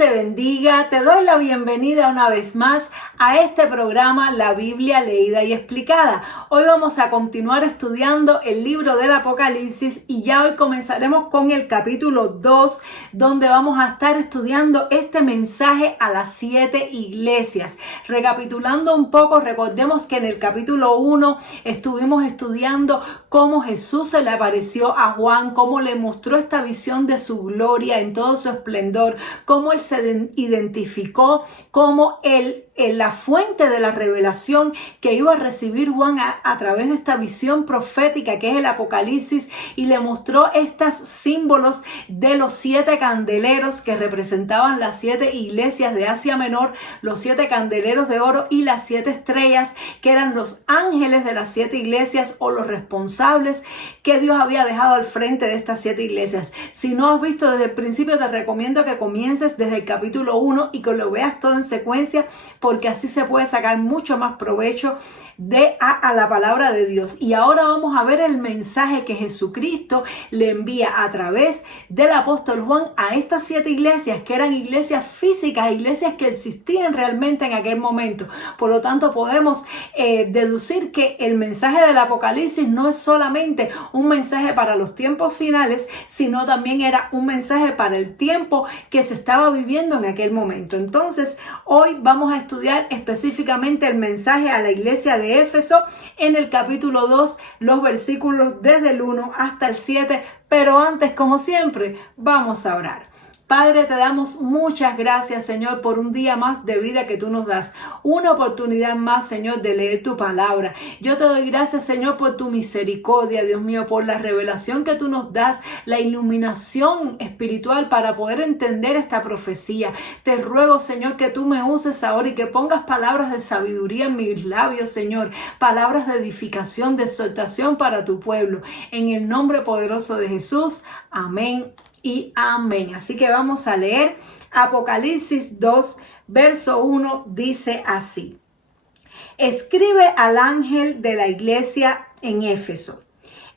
te bendiga, te doy la bienvenida una vez más a este programa La Biblia Leída y Explicada. Hoy vamos a continuar estudiando el libro del Apocalipsis y ya hoy comenzaremos con el capítulo 2, donde vamos a estar estudiando este mensaje a las 7 iglesias. Recapitulando un poco, recordemos que en el capítulo 1 estuvimos estudiando cómo Jesús se le apareció a Juan, cómo le mostró esta visión de su gloria en todo su esplendor, cómo él se identificó como la fuente de la revelación que iba a recibir Juan a través de esta visión profética que es el Apocalipsis, y le mostró estos símbolos de los 7 candeleros que representaban las 7 iglesias de Asia Menor, los 7 candeleros de oro y las 7 estrellas que eran los ángeles de las 7 iglesias o los responsables que Dios había dejado al frente de estas 7 iglesias. Si no has visto desde el principio, te recomiendo que comiences desde el capítulo 1 y que lo veas todo en secuencia, porque así se puede sacar mucho más provecho a la palabra de Dios. Y ahora vamos a ver el mensaje que Jesucristo le envía a través del apóstol Juan a estas 7 iglesias, que eran iglesias físicas, iglesias que existían realmente en aquel momento. Por lo tanto, podemos deducir que el mensaje del Apocalipsis no es solamente un mensaje para los tiempos finales, sino también era un mensaje para el tiempo que se estaba viviendo en aquel momento. Entonces, hoy vamos a estudiar específicamente el mensaje a la iglesia de Éfeso en el capítulo 2, los versículos desde el 1 hasta el 7, pero antes, como siempre, vamos a orar. Padre, te damos muchas gracias, Señor, por un día más de vida que tú nos das. Una oportunidad más, Señor, de leer tu palabra. Yo te doy gracias, Señor, por tu misericordia, Dios mío, por la revelación que tú nos das, la iluminación espiritual para poder entender esta profecía. Te ruego, Señor, que tú me uses ahora y que pongas palabras de sabiduría en mis labios, Señor. Palabras de edificación, de exhortación para tu pueblo. En el nombre poderoso de Jesús. Amén y amén. Así que vamos a leer Apocalipsis 2, verso 1, dice así: escribe al ángel de la iglesia en Éfeso,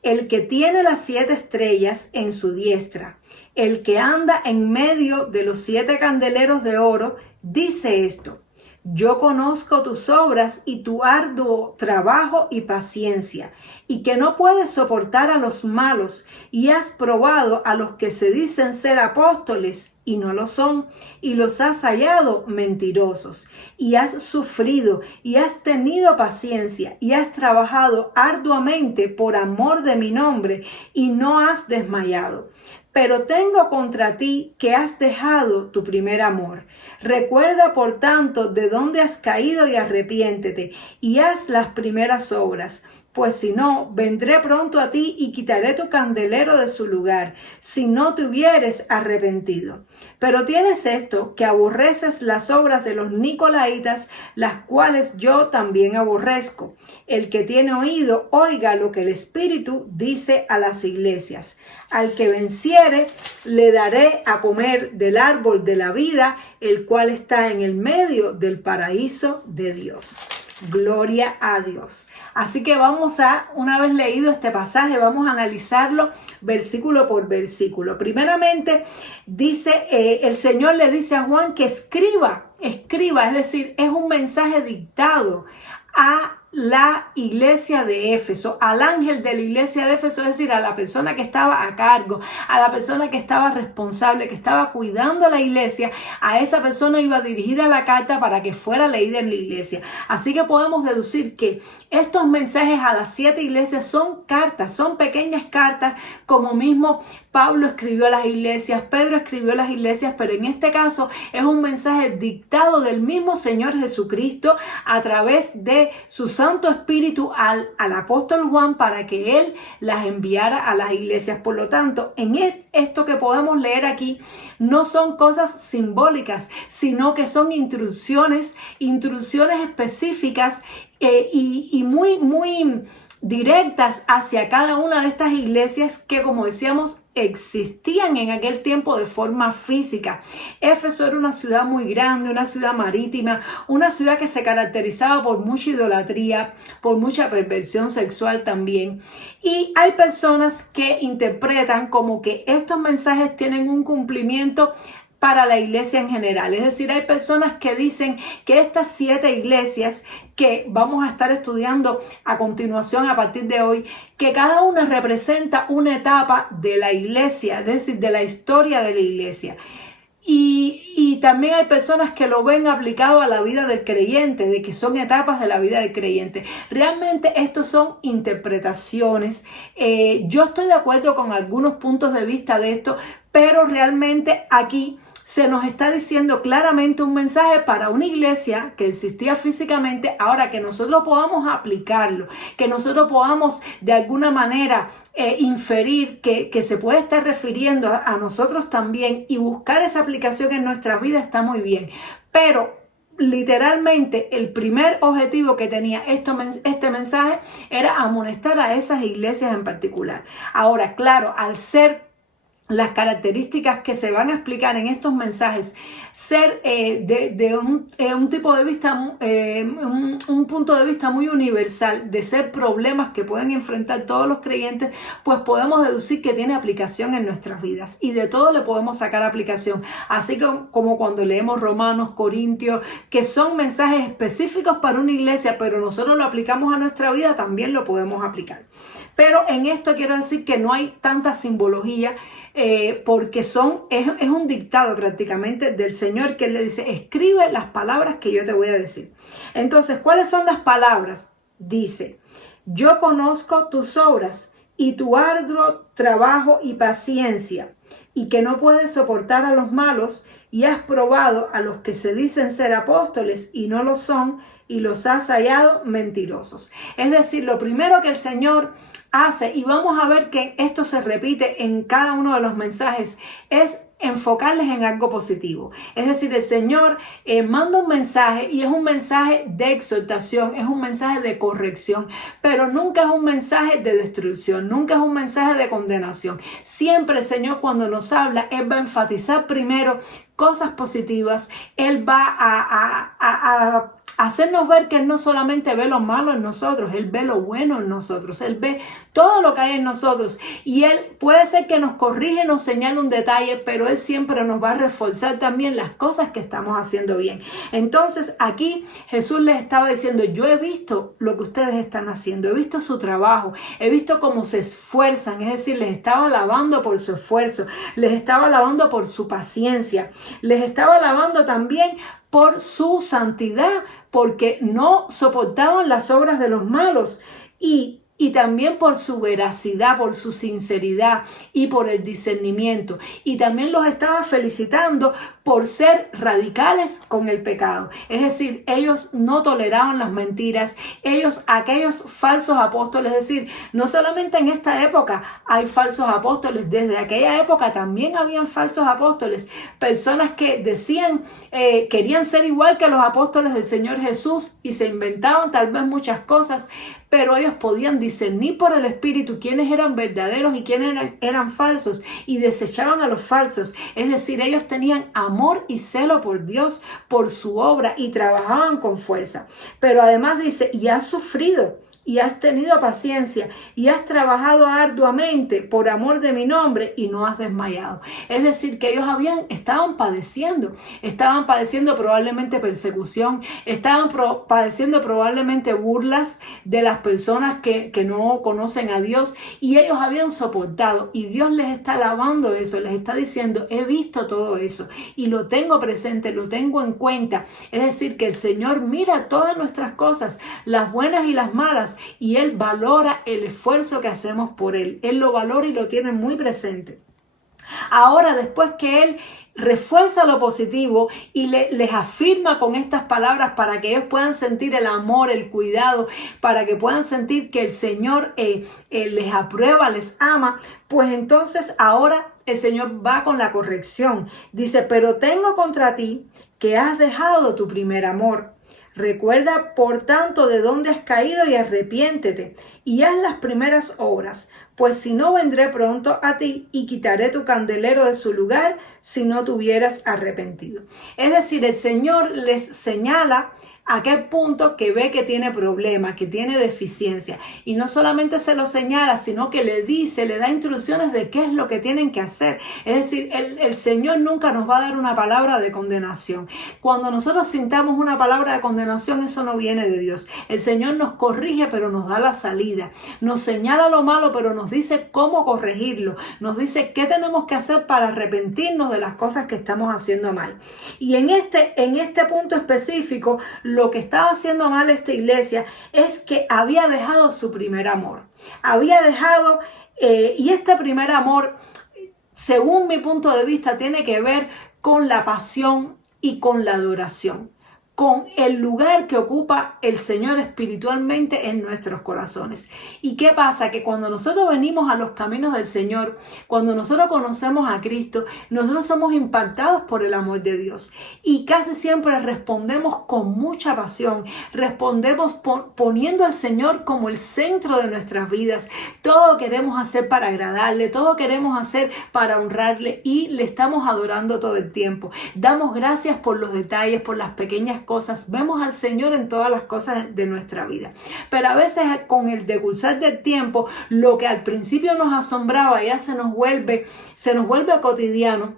el que tiene las 7 estrellas en su diestra, el que anda en medio de los 7 candeleros de oro, dice esto: yo conozco tus obras y tu arduo trabajo y paciencia, y que no puedes soportar a los malos, y has probado a los que se dicen ser apóstoles y no lo son, y los has hallado mentirosos, y has sufrido y has tenido paciencia y has trabajado arduamente por amor de mi nombre y no has desmayado. Pero tengo contra ti que has dejado tu primer amor. Recuerda, por tanto, de dónde has caído y arrepiéntete y haz las primeras obras. Pues si no, vendré pronto a ti y quitaré tu candelero de su lugar, si no te hubieres arrepentido. Pero tienes esto, que aborreces las obras de los nicolaitas, las cuales yo también aborrezco. El que tiene oído, oiga lo que el Espíritu dice a las iglesias. Al que venciere, le daré a comer del árbol de la vida, el cual está en el medio del paraíso de Dios. Gloria a Dios. Así que vamos una vez leído este pasaje, vamos a analizarlo versículo por versículo. Primeramente, dice, el Señor le dice a Juan que escriba, es decir, es un mensaje dictado a la iglesia de Éfeso, al ángel de la iglesia de Éfeso, es decir, a la persona que estaba a cargo, a la persona que estaba responsable, que estaba cuidando la iglesia. A esa persona iba dirigida la carta para que fuera leída en la iglesia. Así que podemos deducir que estos mensajes a las 7 iglesias son cartas, son pequeñas cartas, como mismo Pablo escribió a las iglesias, Pedro escribió a las iglesias, pero en este caso es un mensaje dictado del mismo Señor Jesucristo a través de su Santo Espíritu al apóstol Juan para que él las enviara a las iglesias. Por lo tanto, en esto que podemos leer aquí no son cosas simbólicas, sino que son instrucciones específicas y muy directas hacia cada una de estas iglesias que, como decíamos, existían en aquel tiempo de forma física. Éfeso era una ciudad muy grande, una ciudad marítima, una ciudad que se caracterizaba por mucha idolatría, por mucha perversión sexual también. Y hay personas que interpretan como que estos mensajes tienen un cumplimiento para la iglesia en general. Es decir, hay personas que dicen que estas 7 iglesias que vamos a estar estudiando a continuación a partir de hoy, que cada una representa una etapa de la iglesia, es decir, de la historia de la iglesia. Y también hay personas que lo ven aplicado a la vida del creyente, de que son etapas de la vida del creyente. Realmente estos son interpretaciones. Yo estoy de acuerdo con algunos puntos de vista de esto, pero realmente aquí se nos está diciendo claramente un mensaje para una iglesia que existía físicamente, ahora que nosotros podamos aplicarlo, que nosotros podamos de alguna manera inferir que se puede estar refiriendo a nosotros también y buscar esa aplicación en nuestra vida está muy bien. Pero literalmente el primer objetivo que tenía este mensaje era amonestar a esas iglesias en particular. Ahora, claro, al ser las características que se van a explicar en estos mensajes, ser de un tipo de vista, un punto de vista muy universal, de ser problemas que pueden enfrentar todos los creyentes, pues podemos deducir que tiene aplicación en nuestras vidas y de todo le podemos sacar aplicación, así como cuando leemos Romanos, Corintios, que son mensajes específicos para una iglesia, pero nosotros lo aplicamos a nuestra vida, también lo podemos aplicar. Pero en esto quiero decir que no hay tanta simbología, porque es un dictado prácticamente del Señor, que Él le dice, escribe las palabras que yo te voy a decir. Entonces, ¿cuáles son las palabras? Dice, yo conozco tus obras y tu arduo trabajo y paciencia, y que no puedes soportar a los malos, y has probado a los que se dicen ser apóstoles y no lo son, y los has hallado mentirosos. Es decir, lo primero que el Señor hace, y vamos a ver que esto se repite en cada uno de los mensajes, es enfocarles en algo positivo. Es decir, el Señor manda un mensaje y es un mensaje de exhortación, es un mensaje de corrección, pero nunca es un mensaje de destrucción, nunca es un mensaje de condenación. Siempre el Señor, cuando nos habla, Él va a enfatizar primero cosas positivas. Él va a hacernos ver que Él no solamente ve lo malo en nosotros, Él ve lo bueno en nosotros, Él ve todo lo que hay en nosotros, y Él puede ser que nos corrige, nos señale un detalle, pero Él siempre nos va a reforzar también las cosas que estamos haciendo bien. Entonces aquí Jesús les estaba diciendo, yo he visto lo que ustedes están haciendo, he visto su trabajo, he visto cómo se esfuerzan, es decir, les estaba alabando por su esfuerzo, les estaba alabando por su paciencia, les estaba alabando también por su santidad, porque no soportaban las obras de los malos, y también por su veracidad, por su sinceridad y por el discernimiento. Y también los estaba felicitando por ser radicales con el pecado. Es decir, ellos no toleraban las mentiras, aquellos falsos apóstoles, es decir, no solamente en esta época hay falsos apóstoles, desde aquella época también habían falsos apóstoles, personas que decían, querían ser igual que los apóstoles del Señor Jesús y se inventaban tal vez muchas cosas, pero ellos podían discernir por el Espíritu quiénes eran verdaderos y quiénes eran falsos, y desechaban a los falsos. Es decir, ellos tenían amor y celo por Dios, por su obra, y trabajaban con fuerza. Pero además dice, y has sufrido, y has tenido paciencia, y has trabajado arduamente por amor de mi nombre, y no has desmayado. Es decir, que ellos estaban padeciendo probablemente persecución, estaban padeciendo probablemente burlas de las personas que no conocen a Dios, y ellos habían soportado, y Dios les está alabando eso, les está diciendo, he visto todo eso, y lo tengo presente, lo tengo en cuenta. Es decir, que el Señor mira todas nuestras cosas, las buenas y las malas, y Él valora el esfuerzo que hacemos por Él. Él lo valora y lo tiene muy presente. Ahora, después que Él refuerza lo positivo y les afirma con estas palabras para que ellos puedan sentir el amor, el cuidado, para que puedan sentir que el Señor les aprueba, les ama, pues entonces ahora el Señor va con la corrección. Dice, pero tengo contra ti que has dejado tu primer amor. Recuerda, por tanto, de dónde has caído y arrepiéntete y haz las primeras obras, pues si no, vendré pronto a ti y quitaré tu candelero de su lugar si no te hubieras arrepentido. Es decir, el Señor les señala aquel punto que ve que tiene problemas, que tiene deficiencia. Y no solamente se lo señala, sino que le dice, le da instrucciones de qué es lo que tienen que hacer. Es decir, el Señor nunca nos va a dar una palabra de condenación. Cuando nosotros sintamos una palabra de condenación, eso no viene de Dios. El Señor nos corrige, pero nos da la salida. Nos señala lo malo, pero nos dice cómo corregirlo. Nos dice qué tenemos que hacer para arrepentirnos de las cosas que estamos haciendo mal. Y en este punto específico, lo que estaba haciendo mal esta iglesia es que había dejado su primer amor. Había dejado, y este primer amor, según mi punto de vista, tiene que ver con la pasión y con la adoración, con el lugar que ocupa el Señor espiritualmente en nuestros corazones. ¿Y qué pasa? Que cuando nosotros venimos a los caminos del Señor, cuando nosotros conocemos a Cristo, nosotros somos impactados por el amor de Dios. Y casi siempre respondemos con mucha pasión, respondemos poniendo al Señor como el centro de nuestras vidas. Todo queremos hacer para agradarle, todo queremos hacer para honrarle y le estamos adorando todo el tiempo. Damos gracias por los detalles, por las pequeñas cosas. Vemos al Señor en todas las cosas de nuestra vida. Pero a veces con el decursar del tiempo, lo que al principio nos asombraba ya se nos vuelve cotidiano.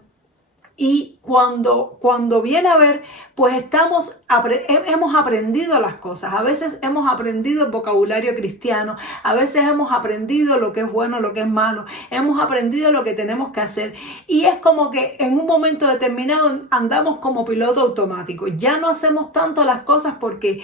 Y cuando viene a ver, pues hemos aprendido las cosas. A veces hemos aprendido el vocabulario cristiano, a veces hemos aprendido lo que es bueno, lo que es malo, hemos aprendido lo que tenemos que hacer. Y es como que en un momento determinado andamos como piloto automático. Ya no hacemos tanto las cosas porque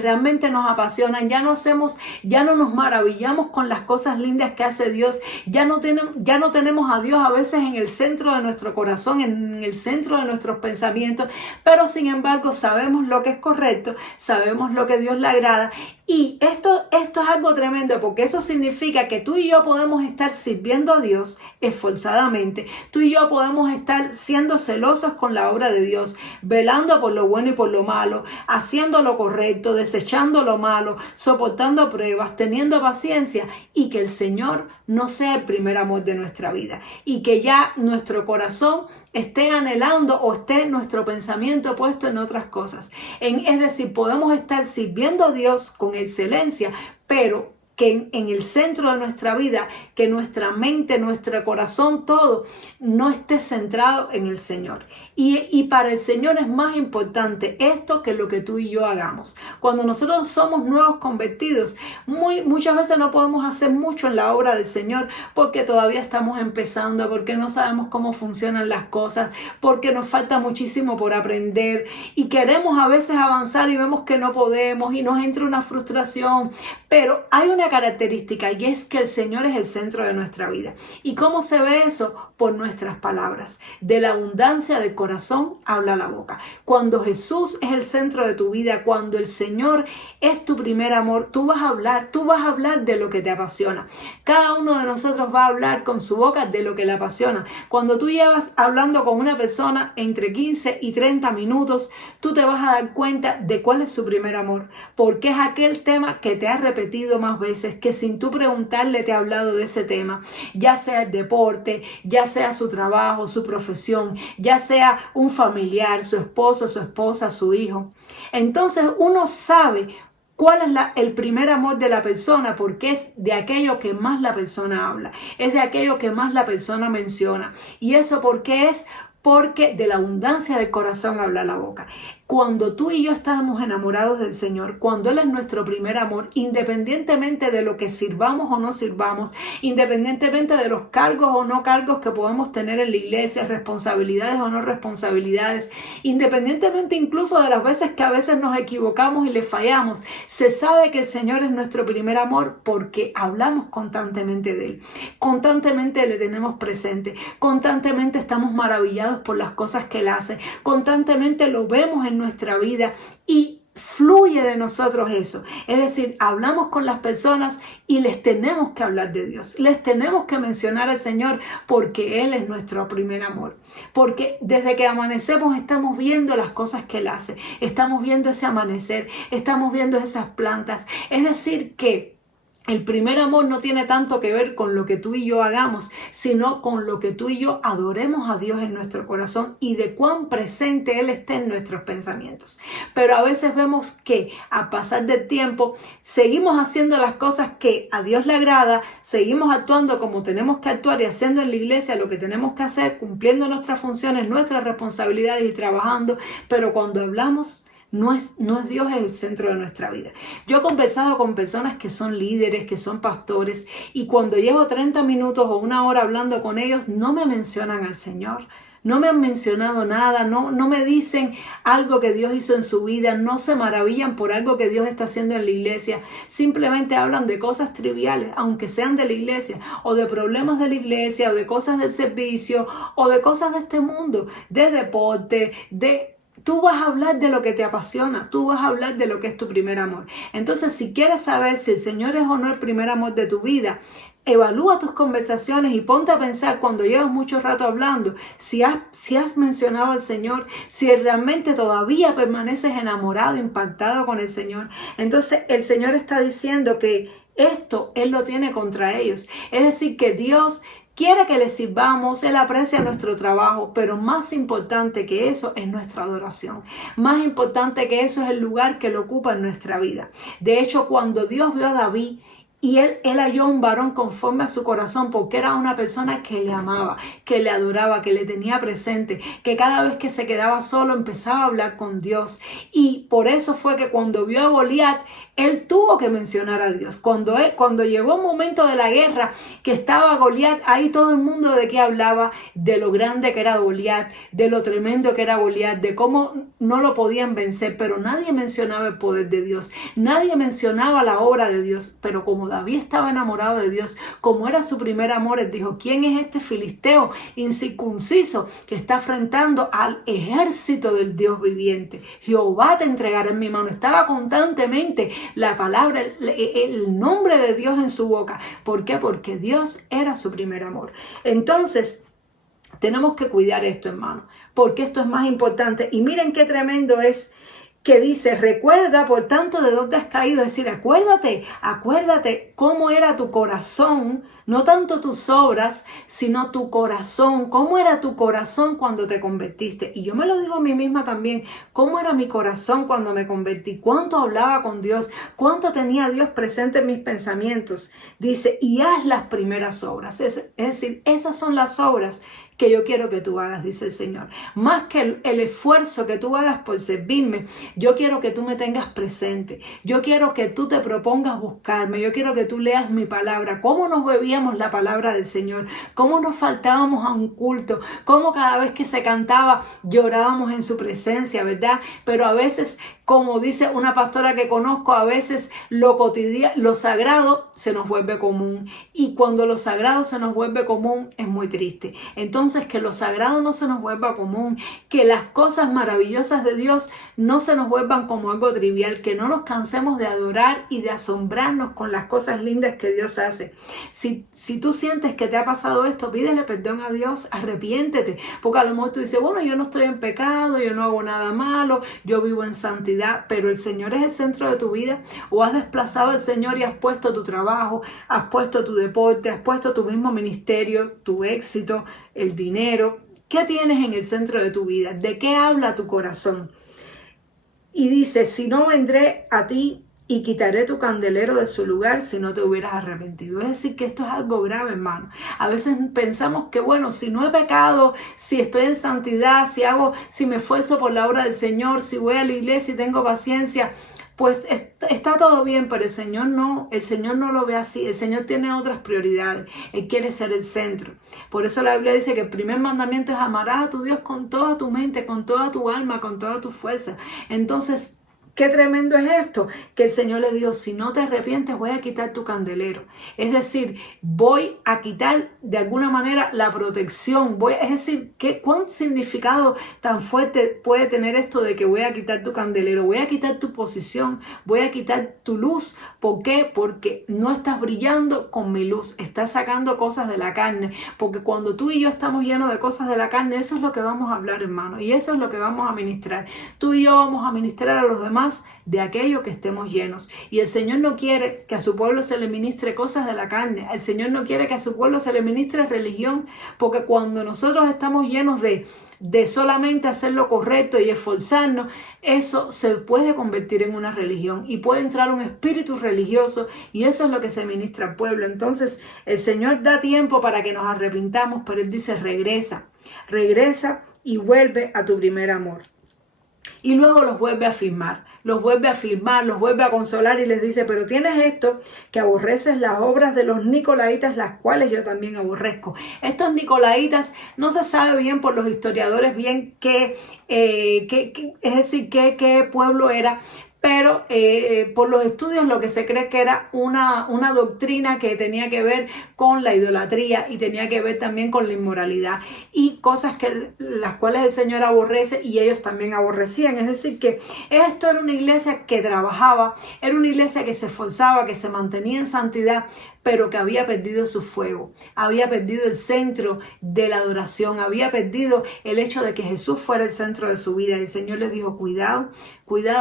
realmente nos apasionan, ya no nos maravillamos con las cosas lindas que hace Dios, ya no tenemos a Dios a veces en el centro de nuestro corazón, en el centro de nuestros pensamientos, pero sin embargo sabemos lo que es correcto, sabemos lo que a Dios le agrada. Y esto es algo tremendo, porque eso significa que tú y yo podemos estar sirviendo a Dios esforzadamente. Tú y yo podemos estar siendo celosos con la obra de Dios, velando por lo bueno y por lo malo, haciendo lo correcto, desechando lo malo, soportando pruebas, teniendo paciencia, y que el Señor no sea el primer amor de nuestra vida, y que ya nuestro corazón esté anhelando o esté nuestro pensamiento puesto en otras cosas. Es decir, podemos estar sirviendo a Dios con excelencia, pero que en el centro de nuestra vida, que nuestra mente, nuestro corazón, todo no esté centrado en el Señor. Y para el Señor es más importante esto que lo que tú y yo hagamos. Cuando nosotros somos nuevos convertidos, muchas veces no podemos hacer mucho en la obra del Señor porque todavía estamos empezando, porque no sabemos cómo funcionan las cosas, porque nos falta muchísimo por aprender y queremos a veces avanzar y vemos que no podemos y nos entra una frustración. Pero hay una característica, y es que el Señor es el centro de nuestra vida. ¿Y cómo se ve eso? Por nuestras palabras. De la abundancia del corazón habla la boca. Cuando Jesús es el centro de tu vida, cuando el Señor es tu primer amor, tú vas a hablar de lo que te apasiona. Cada uno de nosotros va a hablar con su boca de lo que le apasiona. Cuando tú llevas hablando con una persona entre 15 y 30 minutos, tú te vas a dar cuenta de cuál es su primer amor, porque es aquel tema que te ha repetido más veces, que sin tú preguntarle te ha hablado de ese tema, ya sea el deporte, ya sea su trabajo, su profesión, ya sea un familiar, su esposo, su esposa, su hijo. Entonces uno sabe cuál es el primer amor de la persona, porque es de aquello que más la persona habla, es de aquello que más la persona menciona. ¿Y eso por qué es? Porque de la abundancia del corazón habla la boca. Cuando tú y yo estamos enamorados del Señor, cuando Él es nuestro primer amor, independientemente de lo que sirvamos o no sirvamos, independientemente de los cargos o no cargos que podamos tener en la iglesia, responsabilidades o no responsabilidades, independientemente incluso de las veces que a veces nos equivocamos y le fallamos, se sabe que el Señor es nuestro primer amor porque hablamos constantemente de Él, constantemente le tenemos presente, constantemente estamos maravillados por las cosas que Él hace, constantemente lo vemos en nuestra vida y fluye de nosotros eso. Es decir, hablamos con las personas y les tenemos que hablar de Dios, les tenemos que mencionar al Señor porque Él es nuestro primer amor, porque desde que amanecemos estamos viendo las cosas que Él hace, estamos viendo ese amanecer, estamos viendo esas plantas. Es decir, que El primer amor no tiene tanto que ver con lo que tú y yo hagamos, sino con lo que tú y yo adoremos a Dios en nuestro corazón y de cuán presente Él esté en nuestros pensamientos. Pero a veces vemos que a pasar del tiempo seguimos haciendo las cosas que a Dios le agrada, seguimos actuando como tenemos que actuar y haciendo en la iglesia lo que tenemos que hacer, cumpliendo nuestras funciones, nuestras responsabilidades y trabajando, pero cuando hablamos, no es Dios el centro de nuestra vida. Yo he conversado con personas que son líderes, que son pastores, y cuando llevo 30 minutos o una hora hablando con ellos, no me mencionan al Señor. No me han mencionado nada, no me dicen algo que Dios hizo en su vida, no se maravillan por algo que Dios está haciendo en la iglesia. Simplemente hablan de cosas triviales, aunque sean de la iglesia, o de problemas de la iglesia, o de cosas del servicio, o de cosas de este mundo, de deporte, Tú vas a hablar de lo que te apasiona, tú vas a hablar de lo que es tu primer amor. Entonces, si quieres saber si el Señor es o no el primer amor de tu vida, evalúa tus conversaciones y ponte a pensar cuando llevas mucho rato hablando, si has mencionado al Señor, si realmente todavía permaneces enamorado, impactado con el Señor. Entonces, el Señor está diciendo que esto Él lo tiene contra ellos. Es decir, que Dios quiere que le sirvamos, Él aprecia nuestro trabajo, pero más importante que eso es nuestra adoración. Más importante que eso es el lugar que lo ocupa en nuestra vida. De hecho, cuando Dios vio a David, y él halló un varón conforme a su corazón, porque era una persona que le amaba, que le adoraba, que le tenía presente, que cada vez que se quedaba solo empezaba a hablar con Dios. Y por eso fue que cuando vio a Goliat, él tuvo que mencionar a Dios. Cuando llegó un momento de la guerra que estaba Goliat, ahí todo el mundo de qué hablaba, de lo grande que era Goliat, de lo tremendo que era Goliat, de cómo no lo podían vencer, pero nadie mencionaba el poder de Dios, nadie mencionaba la obra de Dios. Pero como David estaba enamorado de Dios, como era su primer amor, él dijo: ¿quién es este filisteo incircunciso que está enfrentando al ejército del Dios viviente? Jehová te entregará en mi mano. Estaba constantemente la palabra, el nombre de Dios en su boca. ¿Por qué? Porque Dios era su primer amor. Entonces, tenemos que cuidar esto, hermano, porque esto es más importante. Y miren qué tremendo es que dice: recuerda por tanto de dónde has caído. Es decir, acuérdate cómo era tu corazón, no tanto tus obras, sino tu corazón. ¿Cómo era tu corazón cuando te convertiste? Y yo me lo digo a mí misma también. ¿Cómo era mi corazón cuando me convertí? ¿Cuánto hablaba con Dios? ¿Cuánto tenía a Dios presente en mis pensamientos? Dice: y haz las primeras obras. Es decir, esas son las obras que yo quiero que tú hagas, dice el Señor. Más que el esfuerzo que tú hagas por servirme, yo quiero que tú me tengas presente. Yo quiero que tú te propongas buscarme. Yo quiero que tú leas mi palabra. Cómo nos bebíamos la palabra del Señor. Cómo nos faltábamos a un culto. Cómo cada vez que se cantaba llorábamos en su presencia, ¿verdad? Pero a veces, como dice una pastora que conozco, a veces lo cotidiano, lo sagrado se nos vuelve común. Y cuando lo sagrado se nos vuelve común, es muy triste. Entonces, que lo sagrado no se nos vuelva común, que las cosas maravillosas de Dios no se nos vuelvan como algo trivial, que no nos cansemos de adorar y de asombrarnos con las cosas lindas que Dios hace. Si tú sientes que te ha pasado esto, pídele perdón a Dios, arrepiéntete, porque a lo mejor tú dices: bueno, yo no estoy en pecado, yo no hago nada malo, yo vivo en santidad, pero el Señor es el centro de tu vida. O has desplazado al Señor y has puesto tu trabajo, has puesto tu deporte, has puesto tu mismo ministerio, tu éxito, el dinero. ¿Qué tienes en el centro de tu vida? ¿De qué habla tu corazón? Y dice: si no, vendré a ti y quitaré tu candelero de su lugar si no te hubieras arrepentido. Es decir, que esto es algo grave, hermano. A veces pensamos que, bueno, si no he pecado, si estoy en santidad, si me esfuerzo por la obra del Señor, si voy a la iglesia y tengo paciencia, pues está todo bien, pero el Señor no lo ve así. El Señor tiene otras prioridades. Él quiere ser el centro. Por eso la Biblia dice que el primer mandamiento es: amarás a tu Dios con toda tu mente, con toda tu alma, con toda tu fuerza. Entonces, qué tremendo es esto, que el Señor le dijo: si no te arrepientes, voy a quitar tu candelero. Es decir, voy a quitar de alguna manera la protección. Es decir, ¿cuán significado tan fuerte puede tener esto de que voy a quitar tu candelero? Voy a quitar tu posición, voy a quitar tu luz. ¿Por qué? Porque no estás brillando con mi luz, estás sacando cosas de la carne. Porque cuando tú y yo estamos llenos de cosas de la carne, eso es lo que vamos a hablar, hermano, y eso es lo que vamos a ministrar. Tú y yo vamos a ministrar a los demás más de aquello que estemos llenos. Y el Señor no quiere que a su pueblo se le ministre cosas de la carne. El Señor no quiere que a su pueblo se le ministre religión, porque cuando nosotros estamos llenos de solamente hacer lo correcto y esforzarnos, eso se puede convertir en una religión y puede entrar un espíritu religioso, y eso es lo que se ministra al pueblo. Entonces el Señor da tiempo para que nos arrepintamos, pero Él dice: regresa y vuelve a tu primer amor. Y luego los vuelve a afirmar, los vuelve a consolar y les dice: pero tienes esto, que aborreces las obras de los nicolaitas, las cuales yo también aborrezco. Estos nicolaitas no se sabe bien por los historiadores bien qué pueblo era, pero por los estudios lo que se cree que era una doctrina que tenía que ver con la idolatría y tenía que ver también con la inmoralidad y cosas las cuales el Señor aborrece y ellos también aborrecían. Es decir, que esto era una iglesia que trabajaba, era una iglesia que se esforzaba, que se mantenía en santidad, pero que había perdido su fuego, había perdido el centro de la adoración, había perdido el hecho de que Jesús fuera el centro de su vida. Y el Señor les dijo: cuidado,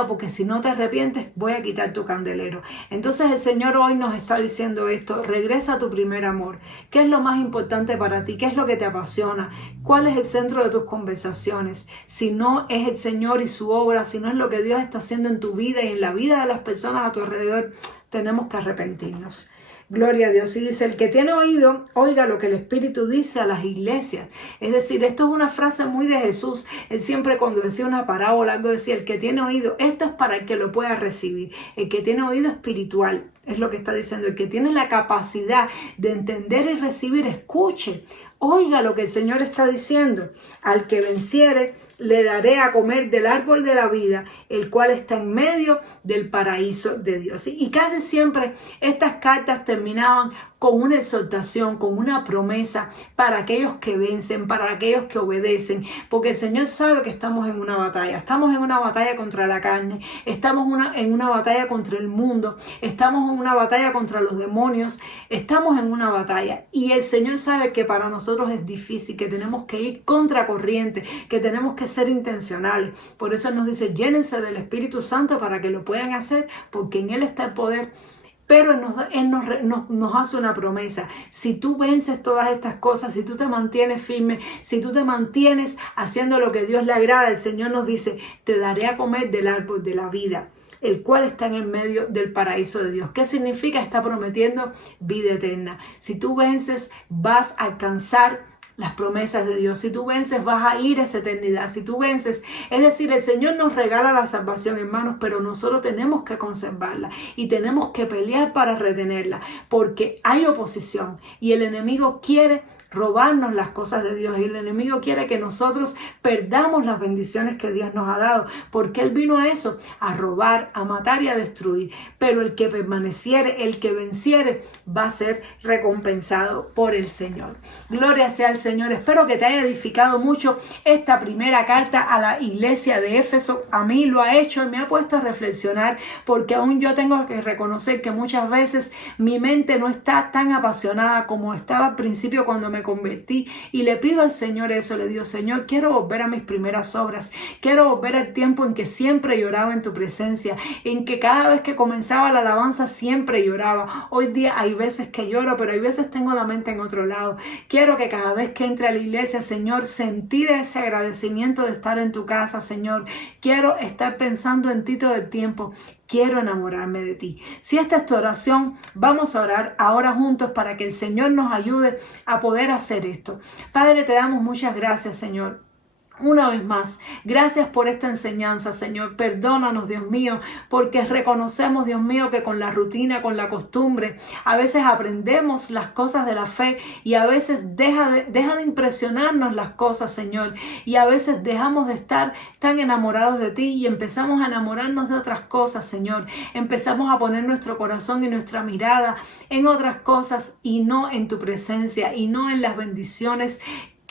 porque si no te arrepientes voy a quitar tu candelero. Entonces el Señor hoy nos está diciendo esto: regresa a tu primer amor. ¿Qué es lo más importante para ti? ¿Qué es lo que te apasiona? ¿Cuál es el centro de tus conversaciones? Si no es el Señor y su obra, si no es lo que Dios está haciendo en tu vida y en la vida de las personas a tu alrededor, tenemos que arrepentirnos. Gloria a Dios. Y dice: el que tiene oído, oiga lo que el Espíritu dice a las iglesias. Es decir, esto es una frase muy de Jesús. Él siempre, cuando decía una parábola, algo decía: el que tiene oído, esto es para el que lo pueda recibir. El que tiene oído espiritual, es lo que está diciendo. El que tiene la capacidad de entender y recibir, escuche, oiga lo que el Señor está diciendo. Al que venciere, le daré a comer del árbol de la vida, el cual está en medio del paraíso de Dios. Y casi siempre estas cartas terminaban con una exhortación, con una promesa para aquellos que vencen, para aquellos que obedecen, porque el Señor sabe que estamos en una batalla contra la carne, estamos en una batalla contra el mundo, estamos en una batalla contra los demonios, estamos en una batalla, y el Señor sabe que para nosotros es difícil, que tenemos que ir contra corriente, que tenemos que ser intencionales. Por eso nos dice: llénense del Espíritu Santo para que lo puedan hacer, porque en Él está el poder. Pero Él nos hace una promesa: si tú vences todas estas cosas, si tú te mantienes firme, si tú te mantienes haciendo lo que Dios le agrada, el Señor nos dice: te daré a comer del árbol de la vida, el cual está en el medio del paraíso de Dios. ¿Qué significa? Está prometiendo vida eterna. Si tú vences, vas a alcanzar las promesas de Dios. Si tú vences, vas a ir a esa eternidad. Si tú vences, es decir, el Señor nos regala la salvación, hermanos, pero nosotros tenemos que conservarla y tenemos que pelear para retenerla, porque hay oposición y el enemigo quiere robarnos las cosas de Dios, y el enemigo quiere que nosotros perdamos las bendiciones que Dios nos ha dado, porque Él vino a eso, a robar, a matar y a destruir. Pero el que permaneciere, el que venciere, va a ser recompensado por el Señor. Gloria sea al Señor. Espero que te haya edificado mucho esta primera carta a la iglesia de Éfeso. A mí lo ha hecho y me ha puesto a reflexionar, porque aún yo tengo que reconocer que muchas veces mi mente no está tan apasionada como estaba al principio cuando me convertí, y le pido al Señor eso. Le digo: Señor, quiero volver a mis primeras obras, quiero volver al tiempo en que siempre lloraba en tu presencia, en que cada vez que comenzaba la alabanza siempre lloraba. Hoy día hay veces que lloro, pero hay veces tengo la mente en otro lado. Quiero que cada vez que entre a la iglesia, Señor, sentir ese agradecimiento de estar en tu casa, Señor. Quiero estar pensando en ti todo el tiempo. Quiero enamorarme de ti. Si esta es tu oración, vamos a orar ahora juntos para que el Señor nos ayude a poder hacer esto. Padre, te damos muchas gracias, Señor. Una vez más, gracias por esta enseñanza, Señor. Perdónanos, Dios mío, porque reconocemos, Dios mío, que con la rutina, con la costumbre, a veces aprendemos las cosas de la fe y a veces deja de impresionarnos las cosas, Señor. Y a veces dejamos de estar tan enamorados de ti y empezamos a enamorarnos de otras cosas, Señor. Empezamos a poner nuestro corazón y nuestra mirada en otras cosas y no en tu presencia y no en las bendiciones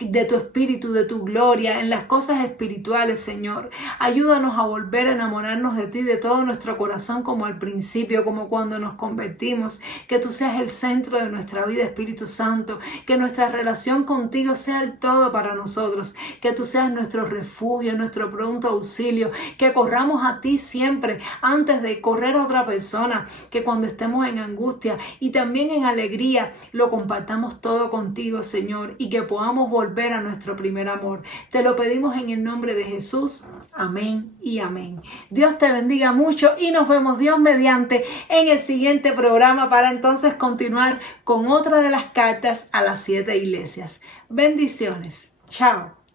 de tu espíritu, de tu gloria, en las cosas espirituales, Señor. Ayúdanos a volver a enamorarnos de ti, de todo nuestro corazón, como al principio, como cuando nos convertimos. Que tú seas el centro de nuestra vida, Espíritu Santo. Que nuestra relación contigo sea el todo para nosotros. Que tú seas nuestro refugio, nuestro pronto auxilio. Que corramos a ti siempre antes de correr a otra persona. Que cuando estemos en angustia y también en alegría, lo compartamos todo contigo, Señor. Y que podamos volver a nuestro primer amor. Te lo pedimos en el nombre de Jesús. Amén y amén. Dios te bendiga mucho y nos vemos Dios mediante en el siguiente programa para entonces continuar con otra de las cartas a las 7 iglesias. Bendiciones. Chao.